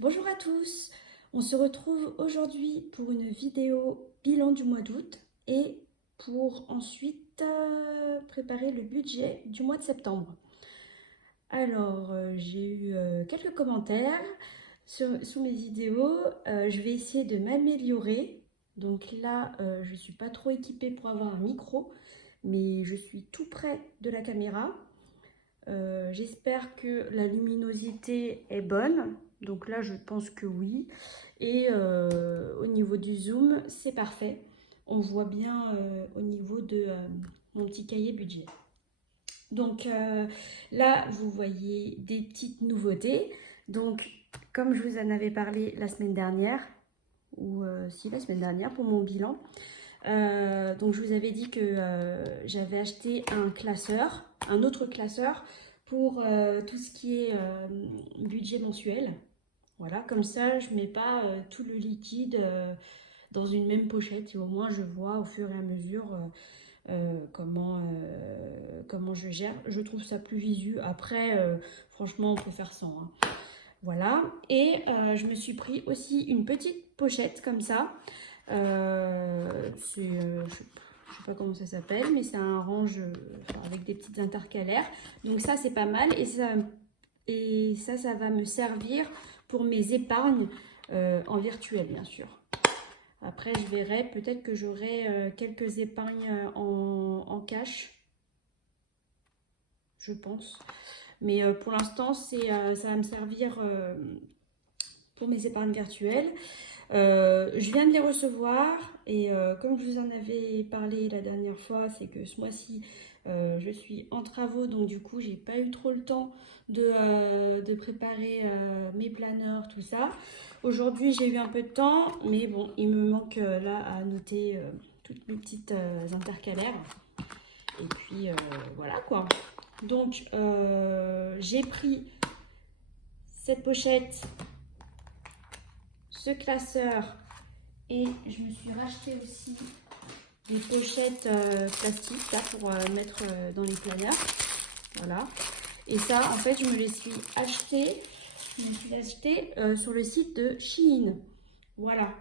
Bonjour à tous, on se retrouve aujourd'hui pour une vidéo bilan du mois d'août et pour ensuite préparer le budget du mois de septembre. Alors, j'ai eu quelques commentaires sous mes vidéos. Je vais essayer de m'améliorer. Donc là, je ne suis pas trop équipée pour avoir un micro, mais je suis tout près de la caméra. J'espère que la luminosité est bonne. Donc là, je pense que oui. Et au niveau du zoom, c'est parfait. On voit bien au niveau de mon petit cahier budget. Donc là, vous voyez des petites nouveautés. Donc, comme je vous en avais parlé la semaine dernière, ou si la semaine dernière pour mon bilan, donc je vous avais dit que j'avais acheté un classeur, un autre classeur pour tout ce qui est budget mensuel. Voilà, comme ça je ne mets pas tout le liquide dans une même pochette et au moins je vois au fur et à mesure comment je gère. Je trouve ça plus visu. Après, franchement, on peut faire sans, hein. Voilà, et je me suis pris aussi une petite pochette comme ça. Je ne sais pas comment ça s'appelle, mais c'est un range avec des petites intercalaires. Donc ça, c'est pas mal. Et ça va me servir pour mes épargnes en virtuel, bien sûr. Après, je verrai, peut-être que j'aurai quelques épargnes en cash, je pense. Mais pour l'instant, ça va me servir pour mes épargnes virtuelles. Je viens de les recevoir et comme je vous en avais parlé la dernière fois, c'est que ce mois-ci, je suis en travaux, donc du coup, j'ai pas eu trop le temps de préparer mes planeurs, tout ça. Aujourd'hui, j'ai eu un peu de temps, mais bon, il me manque là à noter toutes mes petites intercalaires. Et puis voilà quoi. Donc, j'ai pris cette pochette, ce classeur, et je me suis racheté aussi des pochettes plastiques là, pour mettre dans les planeurs. Voilà. Et ça, en fait, je me les suis achetées sur le site de Shein. Voilà.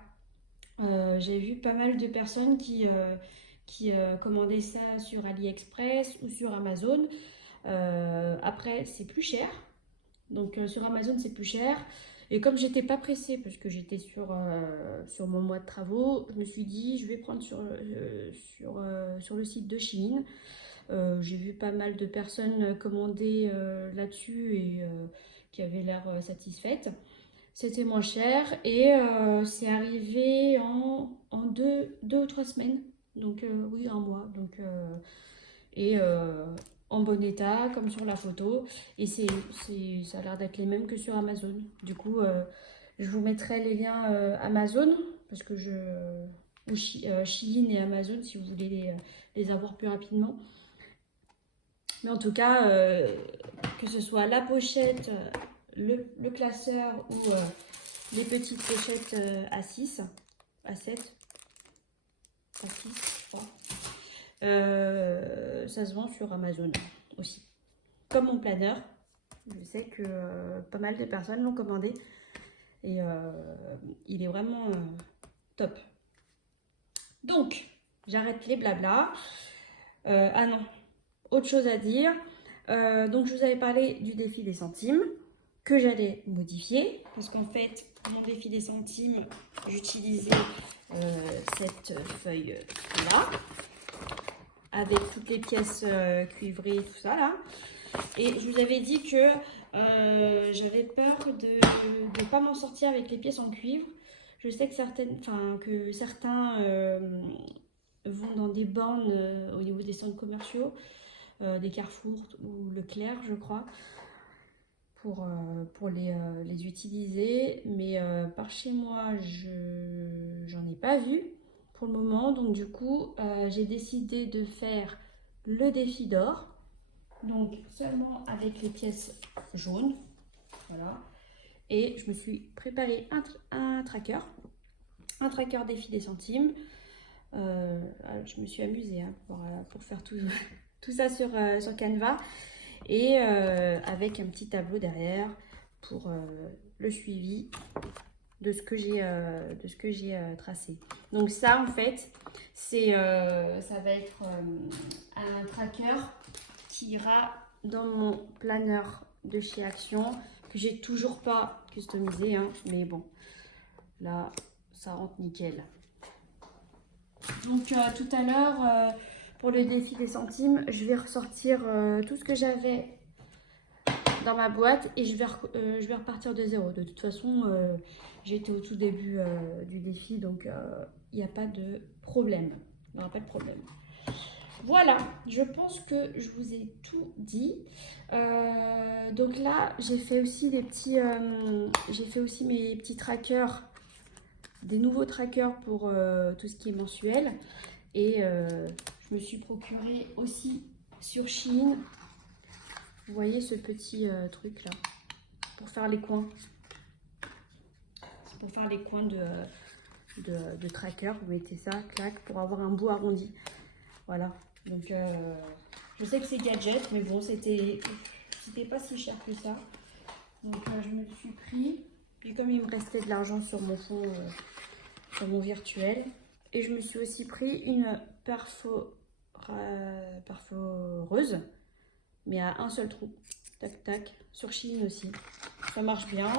J'ai vu pas mal de personnes qui commandaient ça sur AliExpress ou sur Amazon. Après, c'est plus cher. Donc sur Amazon, c'est plus cher. Et comme j'étais pas pressée, parce que j'étais sur mon mois de travaux, je me suis dit, je vais prendre sur le site de Shein. J'ai vu pas mal de personnes commander là-dessus et qui avaient l'air satisfaites. C'était moins cher et c'est arrivé en deux ou trois semaines. Donc oui, un mois. Donc, et en bon état, comme sur la photo. Et ça a l'air d'être les mêmes que sur Amazon. Du coup, je vous mettrai les liens Amazon, parce que ou Shein et Amazon, si vous voulez les avoir plus rapidement. Mais en tout cas, que ce soit la pochette, le classeur ou les petites pochettes à 6, à 7, à 6, je crois. Ça se vend sur Amazon aussi. Comme mon planeur, je sais que pas mal de personnes l'ont commandé et il est vraiment top. Donc, j'arrête les blabla. Ah non, autre chose à dire. Donc, je vous avais parlé du défi des centimes que j'allais modifier parce qu'en fait, mon défi des centimes, j'utilisais cette feuille là avec toutes les pièces cuivrées, tout ça là. Et je vous avais dit que j'avais peur de ne pas m'en sortir avec les pièces en cuivre. Je sais que certains vont dans des bornes au niveau des centres commerciaux, des Carrefour ou Leclerc, je crois, pour les utiliser. Mais par chez moi, j'en ai pas vu pour le moment. Donc du coup, j'ai décidé de faire le défi d'or. Donc seulement avec les pièces jaunes. Voilà. Et je me suis préparé un tracker défi des centimes. Je me suis amusée hein, pour faire tout ça sur Canva. Et avec un petit tableau derrière pour le suivi de ce que j'ai tracé. Donc ça, en fait, ça va être un tracker qui ira dans mon planeur de chez Action, que j'ai toujours pas customisé, hein, mais bon, là, ça rentre nickel. Donc tout à l'heure, pour le défi des centimes, je vais ressortir tout ce que j'avais dans ma boîte et je vais repartir de zéro. De toute façon, j'étais au tout début du défi, donc il n'y a pas de problème. Il n'y aura pas de problème. Voilà, je pense que je vous ai tout dit. Donc là, j'ai fait aussi mes petits trackers, des nouveaux trackers pour tout ce qui est mensuel. Et je me suis procuré aussi sur Shein, vous voyez ce petit truc là, pour faire les coins. C'est pour faire les coins de tracker. Vous mettez ça, clac, pour avoir un bout arrondi. Voilà. Donc je sais que c'est gadget, mais bon, c'était pas si cher que ça. Donc je me le suis pris. Puis comme il me restait de l'argent sur mon fond, sur mon virtuel. Et je me suis aussi pris une perforeuse, mais à un seul trou. Tac, tac. Sur Shein aussi. Ça marche bien.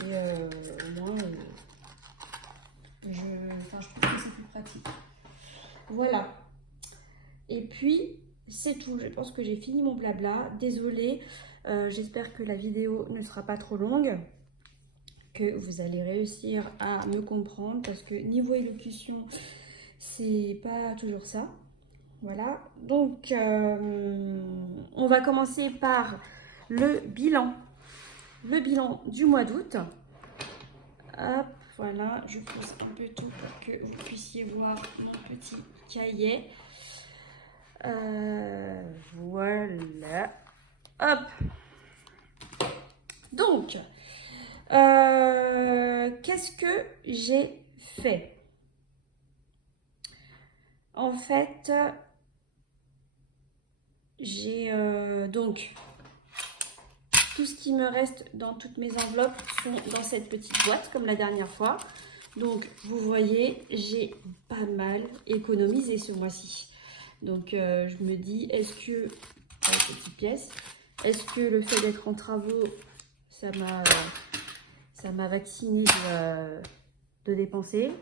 Et au moins, je trouve que c'est plus pratique. Voilà. Et puis, c'est tout. Je pense que j'ai fini mon blabla. Désolée. J'espère que la vidéo ne sera pas trop longue, que vous allez réussir à me comprendre, parce que niveau élocution, c'est pas toujours ça. Voilà, donc on va commencer par le bilan du mois d'août. Hop, voilà, je pousse un peu tout pour que vous puissiez voir mon petit cahier. Voilà, hop. Donc, qu'est-ce que j'ai fait? En fait, j'ai donc tout ce qui me reste dans toutes mes enveloppes sont dans cette petite boîte comme la dernière fois. Donc vous voyez, j'ai pas mal économisé ce mois-ci. Donc je me dis, est-ce que, petite pièce, est-ce que le fait d'être en travaux, ça m'a vacciné de dépenser.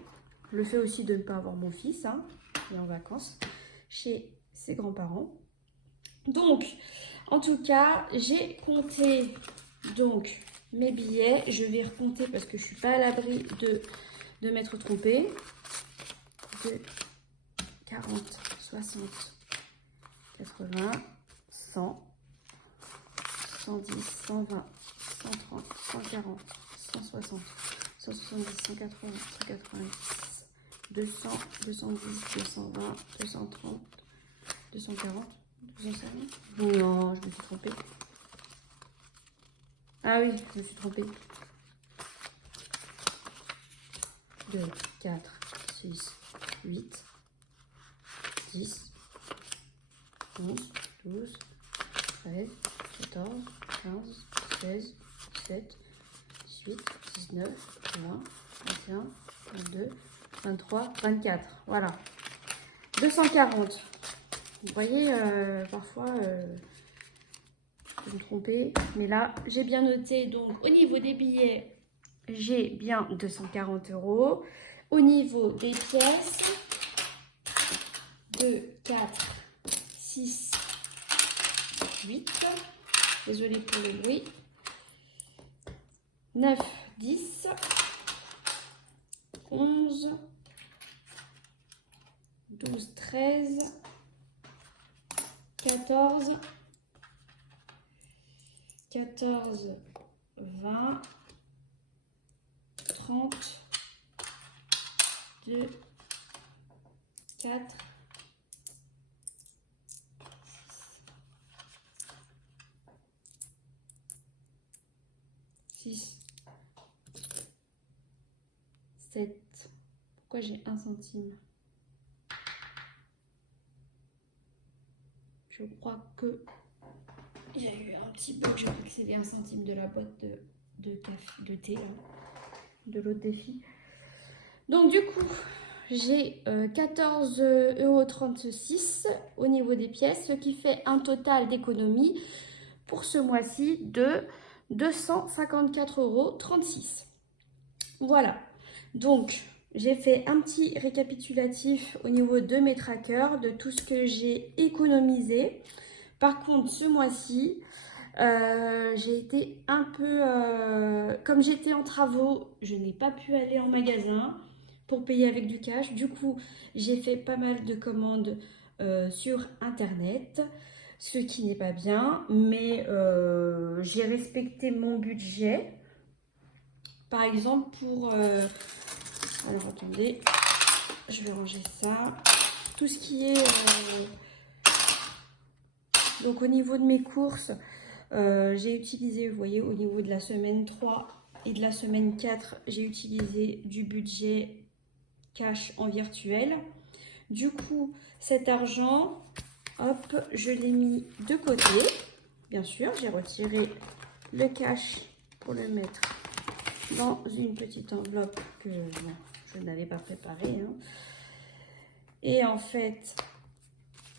Le fait aussi de ne pas avoir mon fils, hein, qui est en vacances chez ses grands-parents. Donc, en tout cas, j'ai compté donc mes billets. Je vais recompter parce que je ne suis pas à l'abri de m'être trompée. 2, 40, 60, 80, 100, 110, 120, 130, 140, 160, 170, 180, 190, 200, 210, 220, 230, 240. Non, je me suis trompée. Ah oui, je me suis trompée. 2, 4, 6, 8, 10, 11, 12, 13, 14, 15, 16, 17, 18, 19, 20, 21, 22, 23, 24. Voilà. 240. Vous voyez, parfois, je me trompais. Mais là, j'ai bien noté. Donc, au niveau des billets, j'ai bien 240 €. Au niveau des pièces, 2, 4, 6, 8. Désolée pour le bruit. 9, 10, 11, 12, 13, 14, 20, 30, 2, 4, 6, 7. Pourquoi j'ai 1 centime? Je crois que il y a eu un petit bug, je crois que c'était 1 centime de la boîte de thé, là, de l'autre défi. Donc du coup, j'ai 14,36 € au niveau des pièces, ce qui fait un total d'économie pour ce mois-ci de 254,36 €. Voilà, donc j'ai fait un petit récapitulatif au niveau de mes trackers, de tout ce que j'ai économisé. Par contre, ce mois-ci, j'ai été un peu... comme j'étais en travaux, je n'ai pas pu aller en magasin pour payer avec du cash. Du coup, j'ai fait pas mal de commandes sur Internet, ce qui n'est pas bien, mais j'ai respecté mon budget. Par exemple, pour... alors, attendez, je vais ranger ça. Tout ce qui est... donc, au niveau de mes courses, j'ai utilisé, vous voyez, au niveau de la semaine 3 et de la semaine 4, j'ai utilisé du budget cash en virtuel. Du coup, cet argent, hop, je l'ai mis de côté. Bien sûr, j'ai retiré le cash pour le mettre dans une petite enveloppe que je n'avais pas préparée. Hein. Et en fait,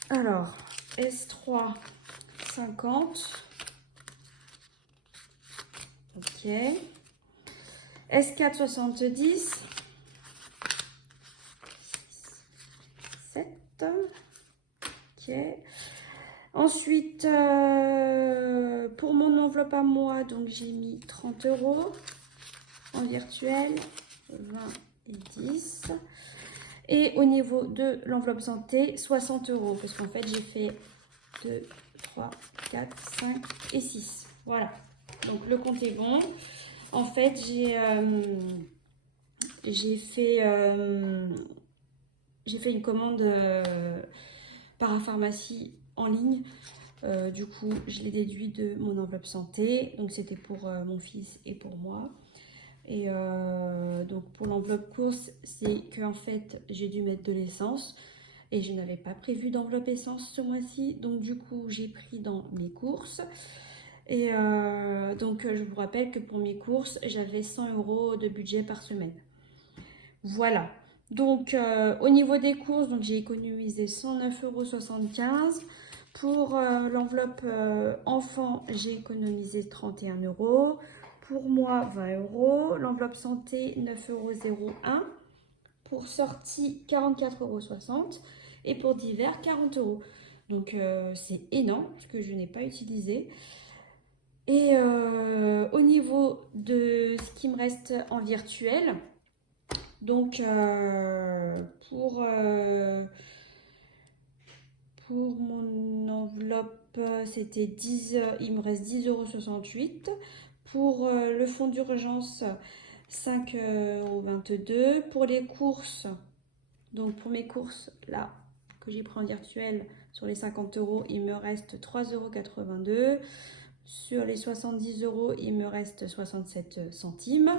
alors, S3 50. Ok. S4 70. 7. Ok. Ensuite, pour mon enveloppe à moi, donc j'ai mis 30 € en virtuel, 20 et 10. Et au niveau de l'enveloppe santé, 60 € parce qu'en fait j'ai fait 2, 3, 4, 5 et 6. Voilà. Donc le compte est bon. En fait, j'ai fait une commande parapharmacie en ligne. Du coup, je l'ai déduit de mon enveloppe santé. Donc c'était pour mon fils et pour moi. Et donc pour l'enveloppe course, c'est que en fait j'ai dû mettre de l'essence. Et je n'avais pas prévu d'enveloppe essence ce mois-ci. Donc du coup, j'ai pris dans mes courses. Et donc, je vous rappelle que pour mes courses, j'avais 100 € de budget par semaine. Voilà. Donc, au niveau des courses, donc j'ai économisé 109,75 €. Pour l'enveloppe enfant, j'ai économisé 31 €. Pour moi, 20 €. L'enveloppe santé, 9,01 €. Pour sortie, 44,60 € et pour divers, 40 €. Donc c'est énorme ce que je n'ai pas utilisé. Et au niveau de ce qui me reste en virtuel, donc pour mon enveloppe, c'était 10, il me reste 10,68 €. Pour le fonds d'urgence, 5,22 €. Pour les courses, donc pour mes courses là que j'ai pris en virtuel, sur les 50 €, il me reste 3,82 €. Sur les 70 €, il me reste 67 centimes.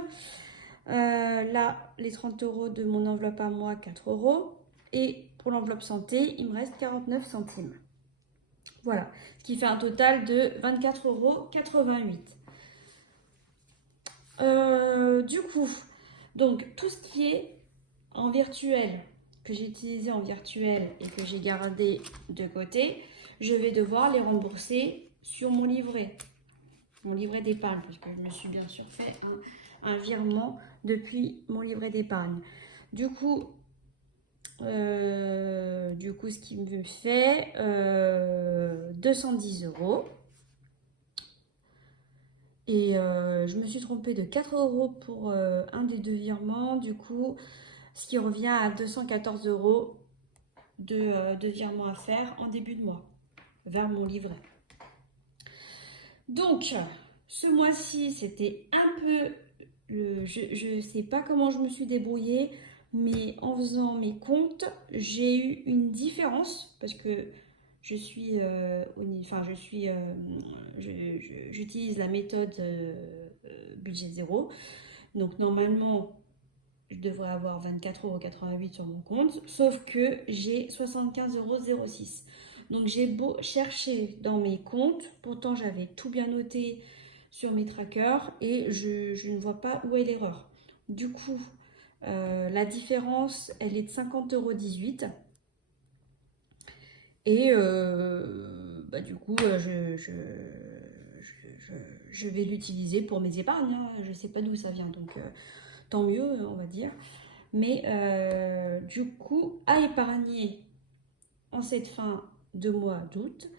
Là, les 30 € de mon enveloppe à moi, 4 €. Et pour l'enveloppe santé, il me reste 49 centimes. Voilà, ce qui fait un total de 24,88 €. Du coup, donc tout ce qui est en virtuel, que j'ai utilisé en virtuel et que j'ai gardé de côté, je vais devoir les rembourser sur mon livret d'épargne, parce que je me suis bien sûr fait un virement depuis mon livret d'épargne. Du coup, ce qui me fait 210 €. Et je me suis trompée de 4 € pour un des deux virements. Du coup, ce qui revient à 214 € de virement à faire en début de mois vers mon livret. Donc, ce mois-ci, c'était un peu... je ne sais pas comment je me suis débrouillée, mais en faisant mes comptes, j'ai eu une différence parce que j'utilise la méthode budget zéro. Donc, normalement, je devrais avoir 24,88 € sur mon compte, sauf que j'ai 75,06 €. Donc j'ai beau chercher dans mes comptes, pourtant j'avais tout bien noté sur mes trackers et je ne vois pas où est l'erreur. Du coup, la différence, elle est de 50,18 €. Et bah, du coup, je vais l'utiliser pour mes épargnes, hein. Je ne sais pas d'où ça vient, donc tant mieux, on va dire. Mais du coup, à épargner en cette fin de mois d'août,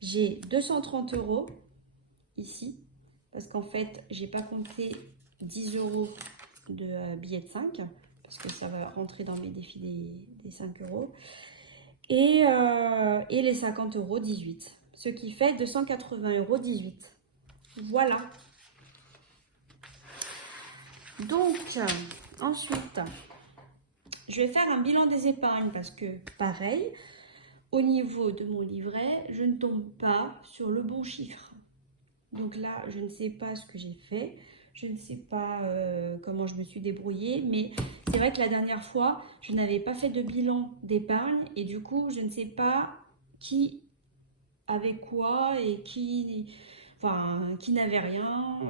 j'ai 230 € ici, parce qu'en fait, j'ai pas compté 10 € de billets de 5, parce que ça va rentrer dans mes défis des 5 €. Et les 50 € 18, ce qui fait 280 € 18. Voilà. Donc, ensuite, je vais faire un bilan des épargnes parce que, pareil, au niveau de mon livret, je ne tombe pas sur le bon chiffre. Donc là, je ne sais pas ce que j'ai fait. Je ne sais pas comment je me suis débrouillée, mais c'est vrai que la dernière fois, je n'avais pas fait de bilan d'épargne et du coup, je ne sais pas qui avait quoi et qui n'avait rien.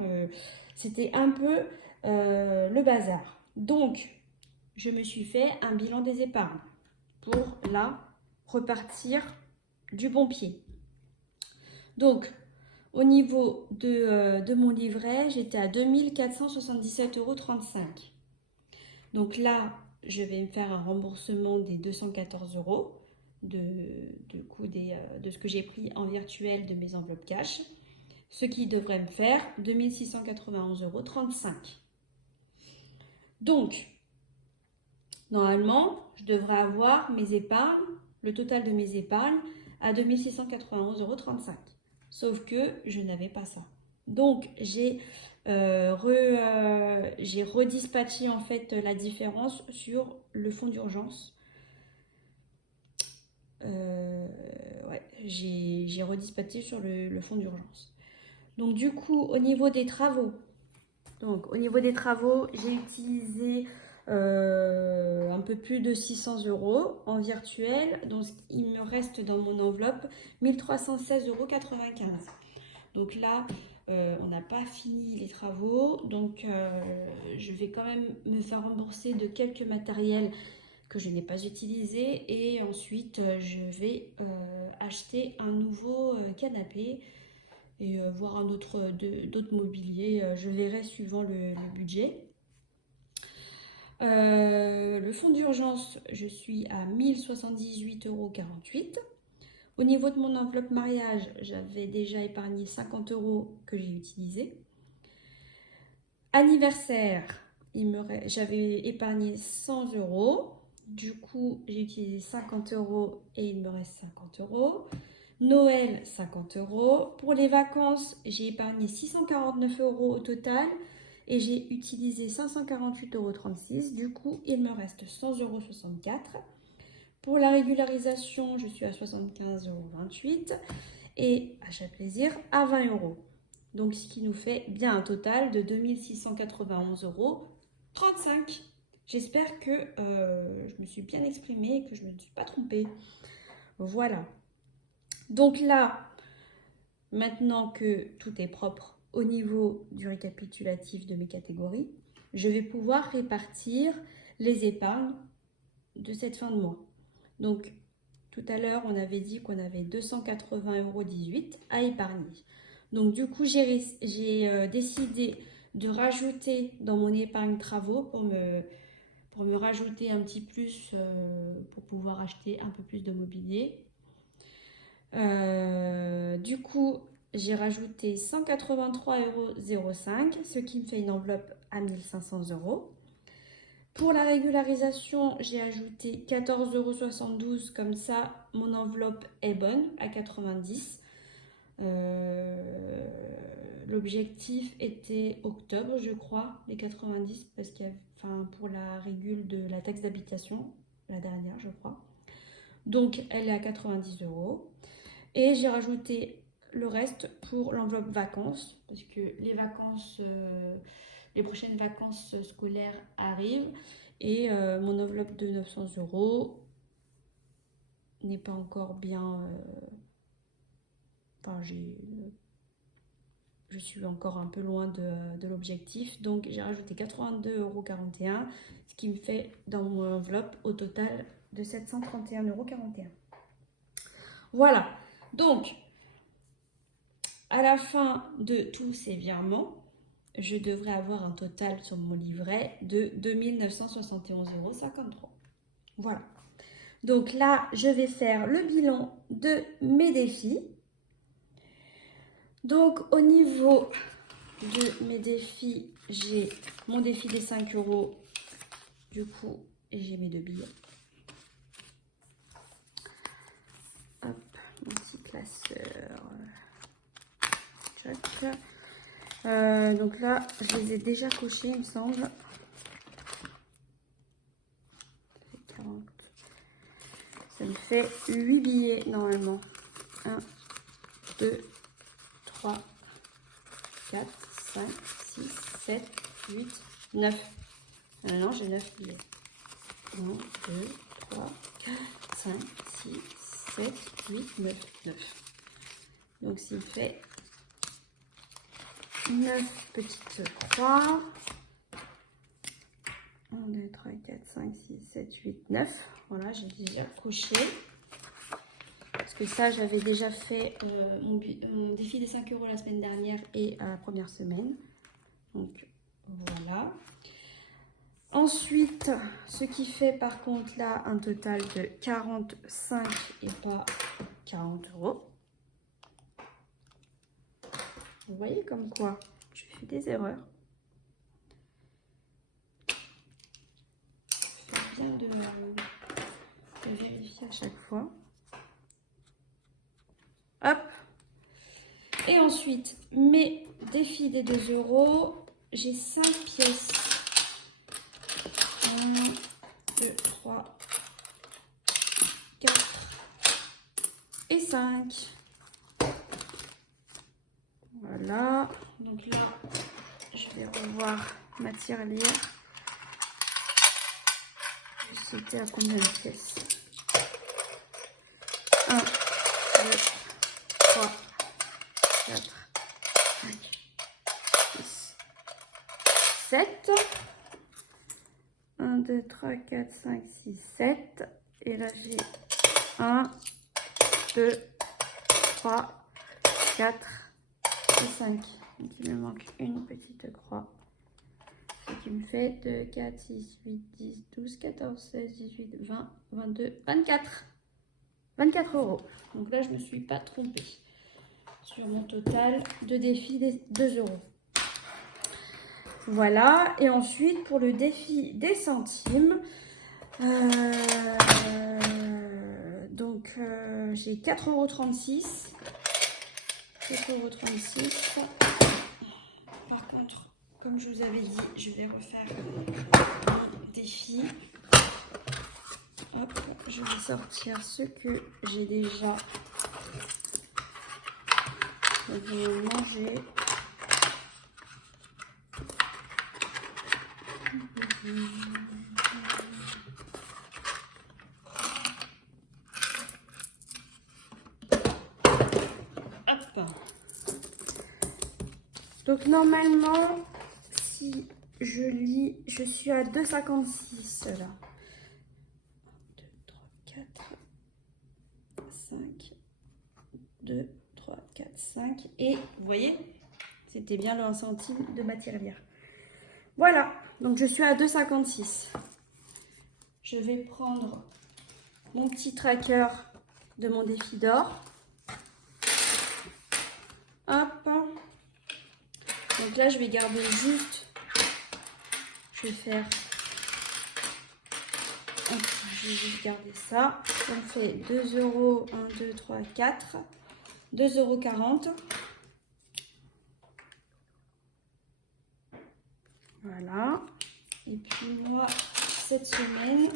C'était un peu le bazar. Donc, je me suis fait un bilan des épargnes pour là repartir du bon pied. Donc, au niveau de mon livret, j'étais à 2477,35 €. Donc là, je vais me faire un remboursement des 214 € de ce que j'ai pris en virtuel de mes enveloppes cash, ce qui devrait me faire 2691,35 €. Donc, normalement, je devrais avoir mes épargnes, le total de mes épargnes, à 2691,35 €. Sauf que je n'avais pas ça. Donc, j'ai redispatché en fait la différence sur le fonds d'urgence. Ouais, j'ai redispatché sur le fonds d'urgence. Donc, du coup, au niveau des travaux, j'ai utilisé un peu plus de 600 € en virtuel. Donc, il me reste dans mon enveloppe 1316,95 €. Donc là, on n'a pas fini les travaux. Donc, je vais quand même me faire rembourser de quelques matériels que je n'ai pas utilisés. Et ensuite, je vais acheter un nouveau canapé et voir d'autres mobiliers. Je verrai suivant le budget. Le fonds d'urgence, je suis à 1078,48 €. Au niveau de mon enveloppe mariage, j'avais déjà épargné 50 € que j'ai utilisé. Anniversaire, j'avais épargné 100 €. Du coup, j'ai utilisé 50 € et il me reste 50 €. Noël, 50 €. Pour les vacances, j'ai épargné 649 € au total et j'ai utilisé 548,36 €. Du coup, il me reste 100,64 €. Pour la régularisation, je suis à 75,28 € et achat plaisir à 20 €. Donc, ce qui nous fait bien un total de 2691,35 €. J'espère que je me suis bien exprimée et que je ne me suis pas trompée. Voilà. Donc là, maintenant que tout est propre au niveau du récapitulatif de mes catégories, je vais pouvoir répartir les épargnes de cette fin de mois. Donc, tout à l'heure, on avait dit qu'on avait 280,18 € à épargner. Donc, du coup, j'ai décidé de rajouter dans mon épargne travaux pour me rajouter un petit plus pour pouvoir acheter un peu plus de mobilier. Du coup, j'ai rajouté 183,05 €, ce qui me fait une enveloppe à 1500 €. Pour la régularisation, j'ai ajouté 14,72 €, comme ça mon enveloppe est bonne à 90. L'objectif était octobre, je crois, les 90, parce qu'il y a, pour la régule de la taxe d'habitation, la dernière, je crois. Donc, elle est à 90 €. Et j'ai rajouté le reste pour l'enveloppe vacances, parce que les prochaines vacances scolaires arrivent et mon enveloppe de 900 € n'est pas encore bien... Enfin, je suis encore un peu loin de l'objectif. Donc, j'ai rajouté 82,41 €, ce qui me fait dans mon enveloppe au total de 731,41 €. Voilà. Donc, à la fin de tous ces virements, je devrais avoir un total sur mon livret de 2 971,53 €. Voilà. Donc là, je vais faire le bilan de mes défis. Donc, au niveau de mes défis, j'ai mon défi des 5 €. Du coup, j'ai mes 2 billets. Hop, mon petit classeur. Tchac. Donc là, je les ai déjà cochés, il me semble. Ça me fait 8 billets normalement. 1, 2, 3, 4, 5, 6, 7, 8, 9. Non, j'ai 9 billets. 1, 2, 3, 4, 5, 6, 7, 8, 9. Donc, ça me fait 9 petites croix. 1, 2, 3, 4, 5, 6, 7, 8, 9. Voilà, j'ai déjà coché. Parce que ça, j'avais déjà fait mon défi des 5 € la semaine dernière et à la première semaine. Donc, voilà. Ensuite, ce qui fait par contre là un total de 45 et pas 40 €. Vous voyez comme quoi je fais des erreurs. Je fais bien de vérifier à chaque fois. Hop. Et ensuite, mes défis des 2 €, j'ai 5 pièces. 1, 2, 3, 4 et 5. Voilà. Donc là, je vais revoir ma tirelire. C'était à combien de pièces? 1, 2, 3, 4, 5, 6, 7. 1, 2, 3, 4, 5, 6, 7. Et là, j'ai 1, 2, 3, 4 et 5. Donc, il me manque une petite croix. Ce qui me fait 2, 4, 6, 8, 10, 12, 14, 16, 18, 20, 22, 24. 24 €. Donc là, je ne me suis pas trompée sur mon total de défi des 2 €. Voilà. Et ensuite, pour le défi des centimes, donc j'ai 4,36 €. 4,36 €. Par contre, comme je vous avais dit, je vais refaire mon défi. Hop, je vais sortir ce que j'ai déjà mangé. Hop. Donc normalement, si je lis, je suis à 2,56 là. 2, 3, 4, 5, 2, 3, 4, 5. Et vous voyez, c'était bien le 1 centime de ma tirelire. Voilà, donc je suis à 2,56. Je vais prendre mon petit tracker de mon défi d'or. Hop. Donc là, je vais garder juste. Je vais faire. Hop, je vais juste garder ça. Ça me fait 2 €. 1, 2, 3, 4. 2,40 €. Voilà. Et puis moi, cette semaine,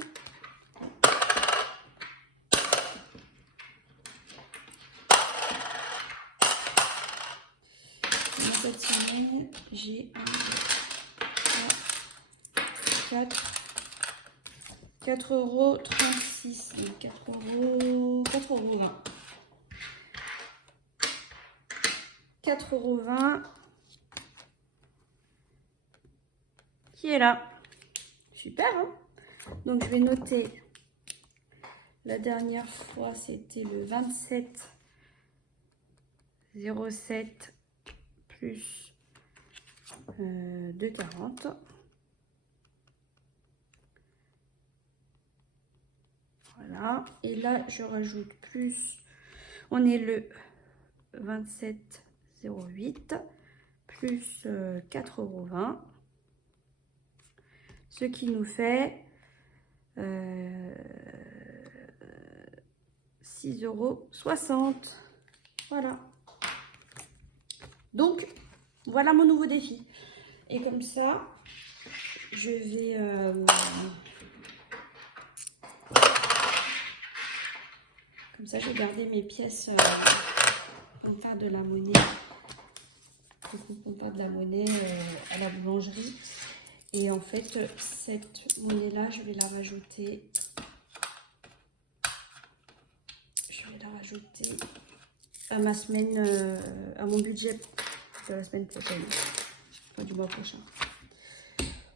j'ai 1, 2, 3, 4, 4,36 €. 4,20 €. 4,20 € qui est là. Super, hein? Donc je vais noter. La dernière fois, c'était le 27,07 plus 2,40. Voilà. Et là, je rajoute plus. On est le 27,08 plus 4,20 €. Ce qui nous fait 6,60 €. Voilà. Donc, voilà mon nouveau défi. Et comme ça, je vais... comme ça, je vais garder mes pièces pour faire de la monnaie. Pour faire de la monnaie à la boulangerie. Et en fait, cette monnaie-là, je vais la rajouter. Je vais la rajouter à ma semaine, à mon budget de la semaine prochaine, enfin du mois prochain.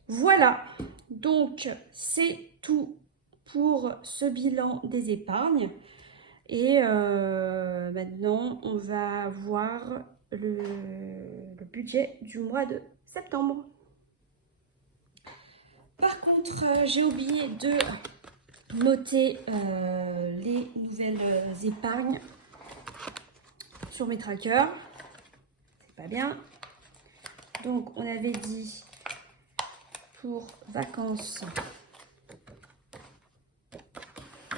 Voilà, donc c'est tout pour ce bilan des épargnes. Et maintenant, on va voir le budget du mois de septembre. Par contre, j'ai oublié de noter les nouvelles épargnes sur mes trackers. C'est pas bien. Donc, on avait dit pour vacances.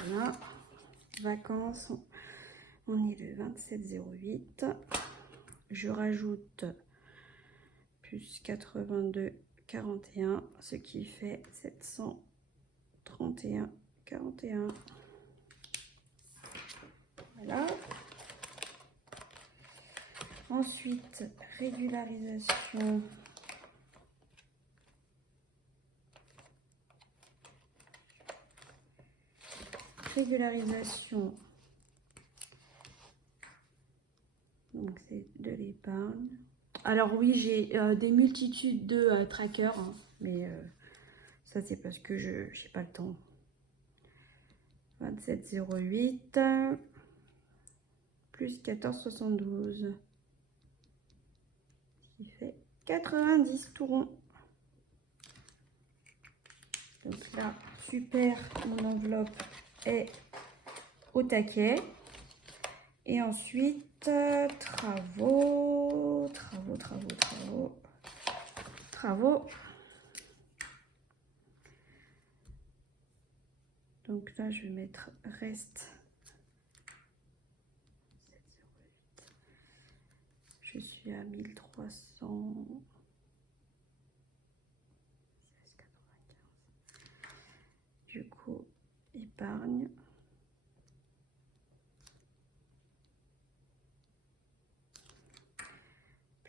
Voilà. Vacances. On est le 27,08. Je rajoute plus 82,41, ce qui fait 731,41. Voilà. Ensuite, régularisation. Régularisation. Donc, c'est de l'épargne. Alors oui, j'ai des multitudes de trackers, hein, mais ça c'est parce que je n'ai pas le temps. 27,08 plus 14,72, qui fait 90 tout rond. Donc là, super, mon enveloppe est au taquet. Et ensuite, travaux. Donc là, je vais mettre reste. Je suis à 1300. Du coup, épargne.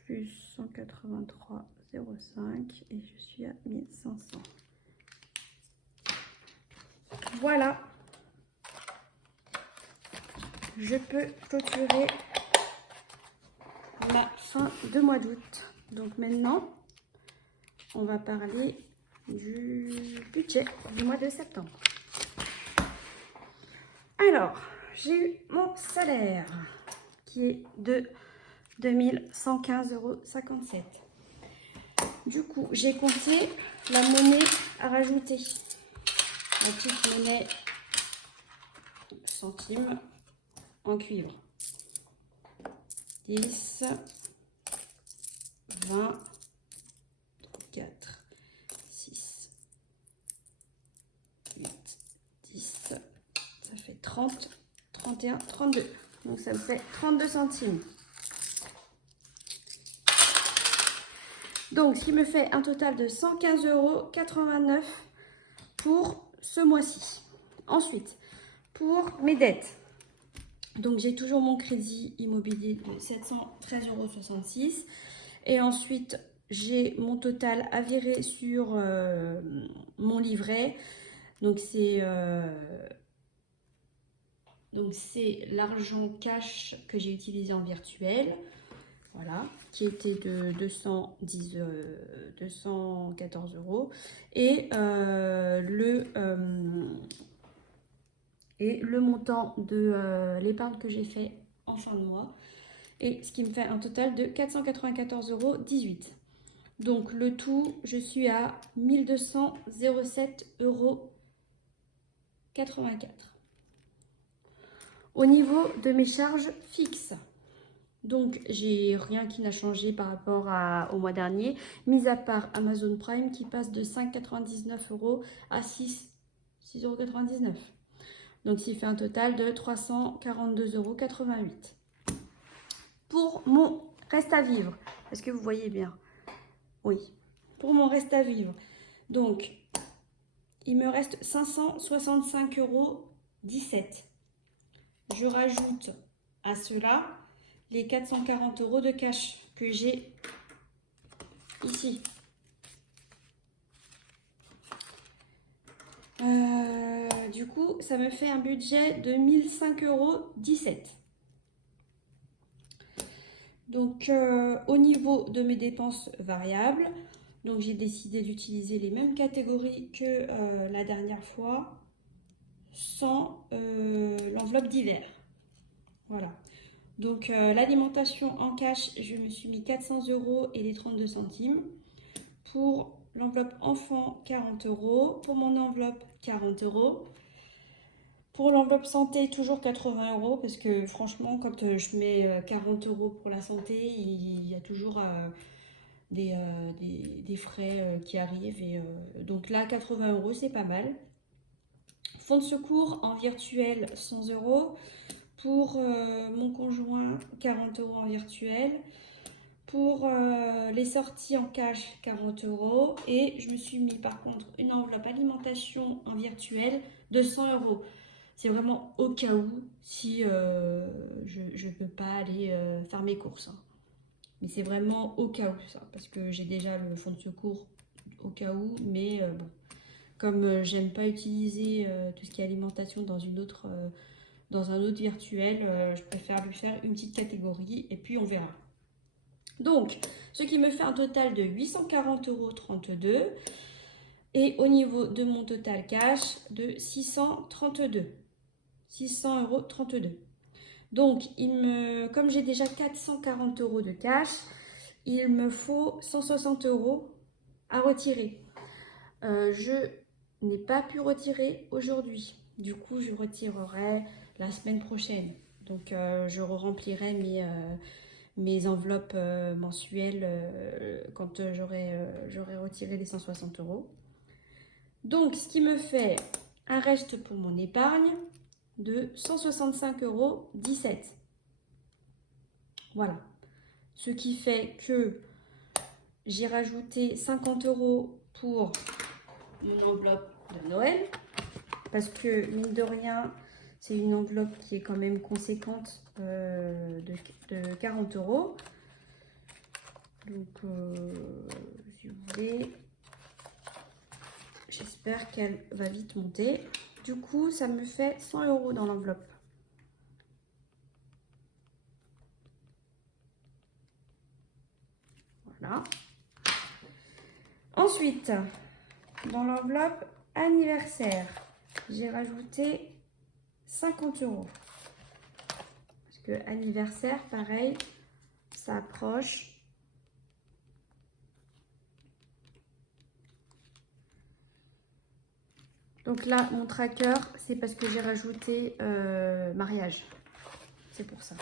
Plus 183,05 et je suis à 1500. Voilà. Je peux clôturer ma fin de mois d'août. Donc maintenant, on va parler du budget du mois de septembre. Alors, j'ai eu mon salaire qui est de 2115,57 €. Du coup, j'ai compté la monnaie à rajouter. La petite monnaie centimes en cuivre. 10, 20, 4, 6, 8, 10. Ça fait 30, 31, 32. Donc ça me fait 32 centimes. Donc, ce qui me fait un total de 115,89 € pour ce mois-ci. Ensuite, pour mes dettes. Donc, j'ai toujours mon crédit immobilier de 713,66 €. Et ensuite, j'ai mon total à virer sur mon livret Donc c'est l'argent cash que j'ai utilisé en virtuel, voilà, qui était de 214 euros. Et le montant de l'épargne que j'ai fait en fin de mois. Et ce qui me fait un total de 494,18 euros. Donc le tout, je suis à 1207,84 euros. Au niveau de mes charges fixes, donc j'ai rien qui n'a changé par rapport au mois dernier, mis à part Amazon Prime qui passe de 5,99 euros à 6,99 euros. Donc ça fait un total de 342,88 euros. Pour mon reste à vivre, est-ce que vous voyez bien? Oui, pour mon reste à vivre. Donc, il me reste 565,17 euros. Je rajoute à cela les 440 euros de cash que j'ai ici. Du coup, ça me fait un budget de 1005,17 euros. Donc, au niveau de mes dépenses variables, donc j'ai décidé d'utiliser les mêmes catégories que la dernière fois, sans l'enveloppe d'hiver. Voilà. Donc, l'alimentation en cash, je me suis mis 400 euros et les 32 centimes. Pour l'enveloppe enfant, 40 euros. Pour mon enveloppe, 40 euros. Pour l'enveloppe santé, toujours 80 euros, parce que franchement, quand je mets 40 euros pour la santé, il y a toujours des frais qui arrivent. Et, donc là, 80 euros, c'est pas mal. Fonds de secours en virtuel, 100 euros. Pour mon conjoint, 40 euros en virtuel. Pour les sorties en cash, 40 euros. Et je me suis mis par contre une enveloppe alimentation en virtuel de 100 euros. C'est vraiment au cas où si je ne peux pas aller faire mes courses. Hein. Mais c'est vraiment au cas où ça. Parce que j'ai déjà le fonds de secours au cas où. Mais bon, comme j'aime pas utiliser tout ce qui est alimentation dans un autre virtuel, je préfère lui faire une petite catégorie et puis on verra. Donc, ce qui me fait un total de 840,32 euros. Et au niveau de mon total cash, de 632. 600,32 euros. Donc, comme j'ai déjà 440 euros de cash, il me faut 160 euros à retirer. Je n'ai pas pu retirer aujourd'hui. Du coup, je retirerai la semaine prochaine. Donc, je remplirai mes enveloppes mensuelles quand j'aurai retiré les 160 euros. Donc, ce qui me fait un reste pour mon épargne de 165,17 euros. Voilà. Ce qui fait que j'ai rajouté 50 euros pour mon enveloppe de Noël. Parce que, mine de rien, c'est une enveloppe qui est quand même conséquente de 40 euros. Donc, si vous voulez, j'espère qu'elle va vite monter. Du coup, ça me fait 100 euros dans l'enveloppe. Voilà. Ensuite, dans l'enveloppe anniversaire, j'ai rajouté 50 euros. Parce que anniversaire, pareil, ça approche. Donc là, mon tracker, c'est parce que j'ai rajouté mariage. C'est pour ça.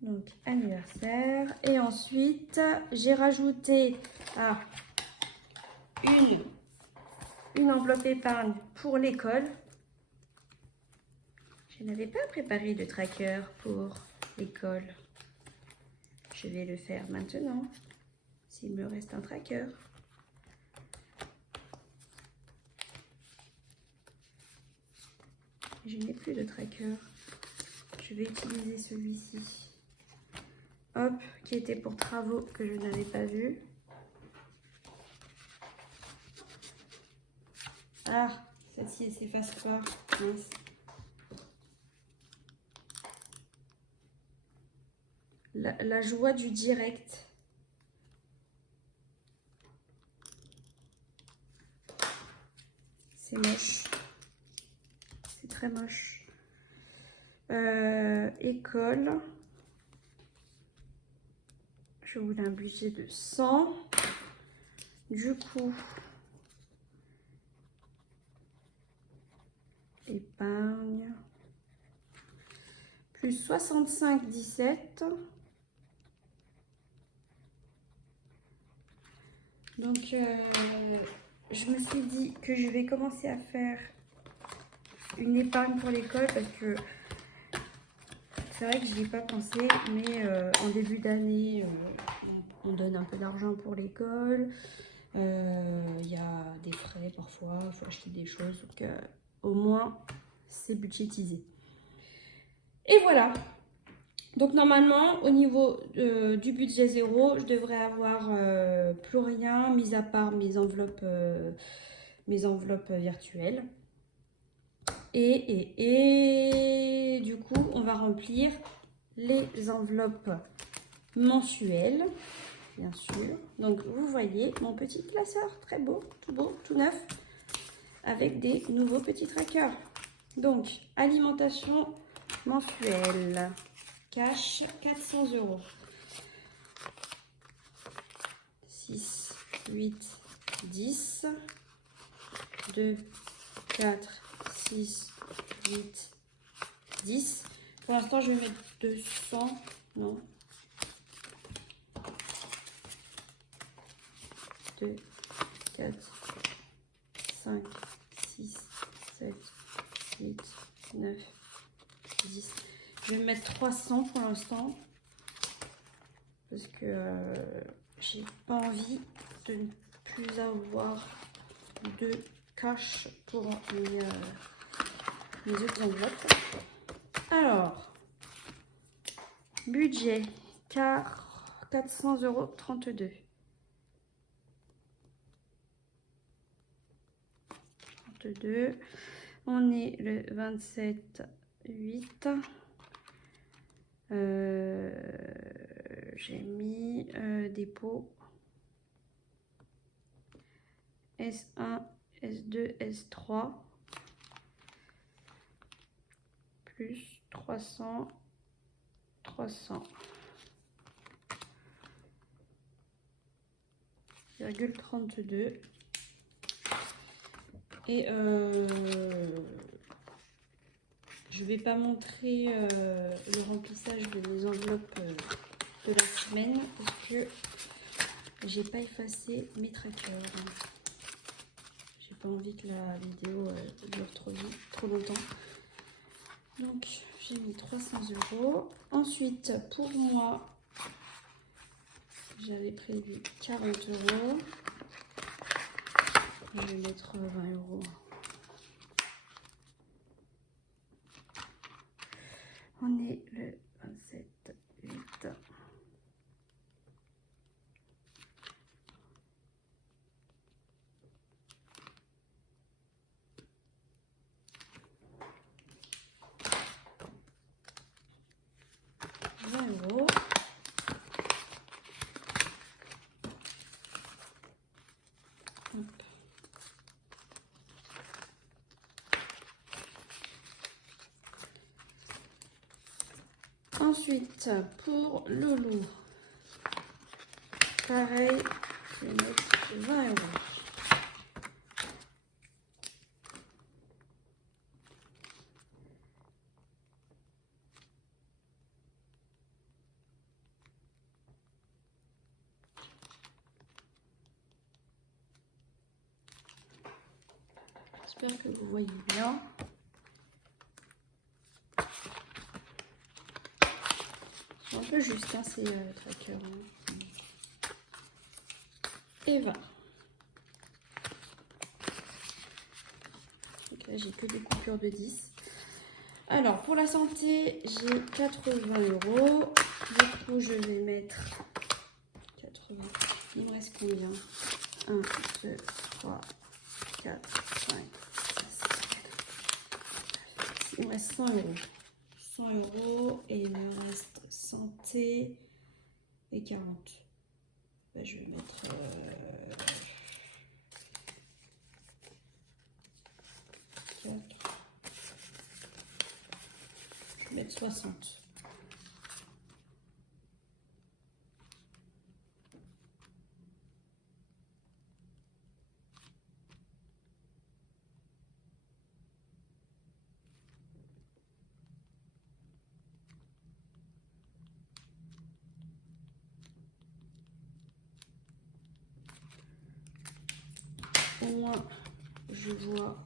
Donc, anniversaire. Et ensuite, j'ai rajouté une enveloppe épargne pour l'école. Je n'avais pas préparé de tracker pour l'école. Je vais le faire maintenant, s'il me reste un tracker. Je n'ai plus de tracker. Je vais utiliser celui-ci. Hop, qui était pour travaux que je n'avais pas vu. Ah, celle-ci, elle s'efface pas. Mince. La joie du direct. C'est moche. C'est très moche. École. Je voulais un budget de 100. Du coup, épargne. Plus 65, 17. Donc, je me suis dit que je vais commencer à faire une épargne pour l'école parce que c'est vrai que je n'y ai pas pensé, mais en début d'année, on donne un peu d'argent pour l'école. Il y a des frais parfois, il faut acheter des choses, donc au moins c'est budgétisé. Et voilà. Donc normalement, au niveau du budget zéro, je devrais avoir plus rien, mis à part mes enveloppes virtuelles. Et du coup, on va remplir les enveloppes mensuelles, bien sûr. Donc vous voyez mon petit classeur, très beau, tout neuf, avec des nouveaux petits trackers. Donc, alimentation mensuelle. Cash, 400 €. 6, 8, 10. 2, 4, 6, 8, 10. Pour l'instant, je vais mettre 200. Non. 2, 4, 5, 6, 7, 8, 9, 10. Je vais mettre 300 pour l'instant parce que j'ai pas envie de ne plus avoir de cash pour mes autres enveloppes. Alors, budget car 400,32 €. 32. On est le 27/8. J'ai mis dépôt S1, S2, S3 plus 300, 300. 0,32. Et je vais pas montrer le remplissage de mes enveloppes de la semaine parce que j'ai pas effacé mes trackers. J'ai pas envie que la vidéo dure trop longtemps. Donc j'ai mis 300 €. Ensuite, pour moi, j'avais prévu 40 €. Je vais mettre 20 €. On est le 27/8. €. Ensuite, pour le loup, pareil, je vais mettre 20 €. J'espère que vous voyez bien. C'est un peu juste, hein, ces trackers. Hein. Et 20. Donc là, j'ai que des coupures de 10. Alors, pour la santé, j'ai 80 €. Du coup, je vais mettre 80. Il me reste combien? 1, 2, 3, 4, 5, 6, 7. Il me reste 100 euros. 100 euros et il me reste santé et 40. Ben, je vais mettre 4. Je vais mettre 60. Au moins, je vois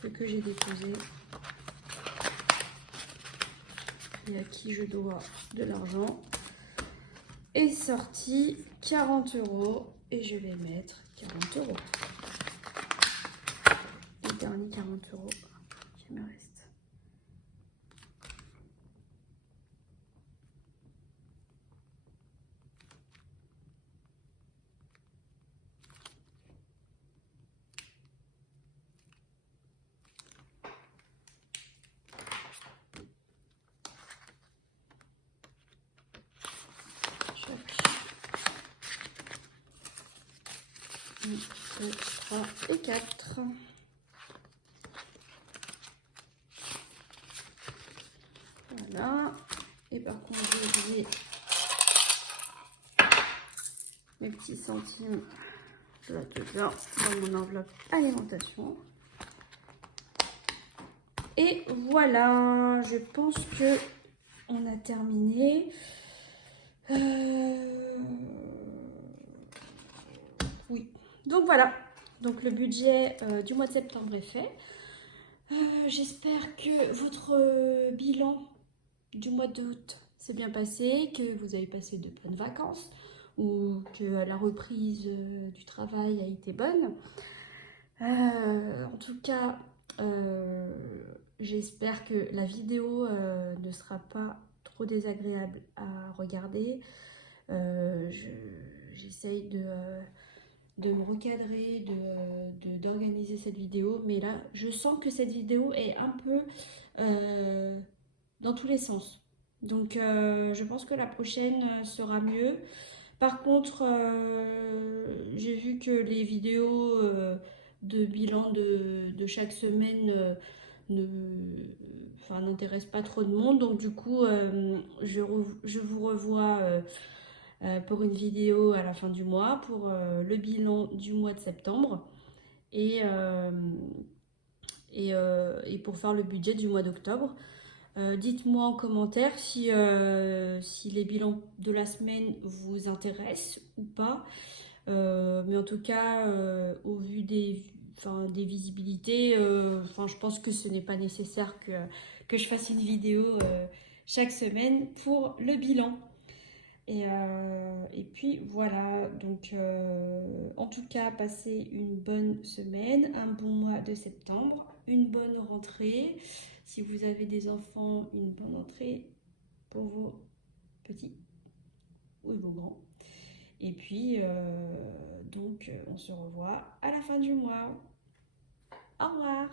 ce que j'ai déposé et à qui je dois de l'argent. Et sorti 40 euros et je vais mettre 40 euros. Les derniers 40 euros qui me restent. Un, 2, 3 et 4. Voilà. Et par contre, j'ai oublié mes petits centimes là-dedans dans mon enveloppe alimentation. Et voilà, je pense que on a terminé. Oui. Donc voilà. Donc le budget du mois de septembre est fait. J'espère que votre bilan du mois d'août s'est bien passé, que vous avez passé de bonnes vacances ou que la reprise du travail a été bonne. En tout cas, j'espère que la vidéo ne sera pas trop désagréable à regarder. J'essaye de me recadrer, d'organiser cette vidéo, mais là, je sens que cette vidéo est un peu dans tous les sens. Donc, je pense que la prochaine sera mieux. Par contre, j'ai vu que les vidéos de bilan de chaque semaine n'intéressent pas trop de monde. Donc du coup, je vous revois pour une vidéo à la fin du mois pour le bilan du mois de septembre et pour faire le budget du mois d'octobre. Dites-moi en commentaire si les bilans de la semaine vous intéressent ou pas. Mais en tout cas, au vu des visibilités, je pense que ce n'est pas nécessaire que je fasse une vidéo chaque semaine pour le bilan. Et puis voilà, donc en tout cas, passez une bonne semaine, un bon mois de septembre, une bonne rentrée. Si vous avez des enfants, une bonne rentrée pour vos petits ou vos grands. Et puis, donc, on se revoit à la fin du mois. Au revoir!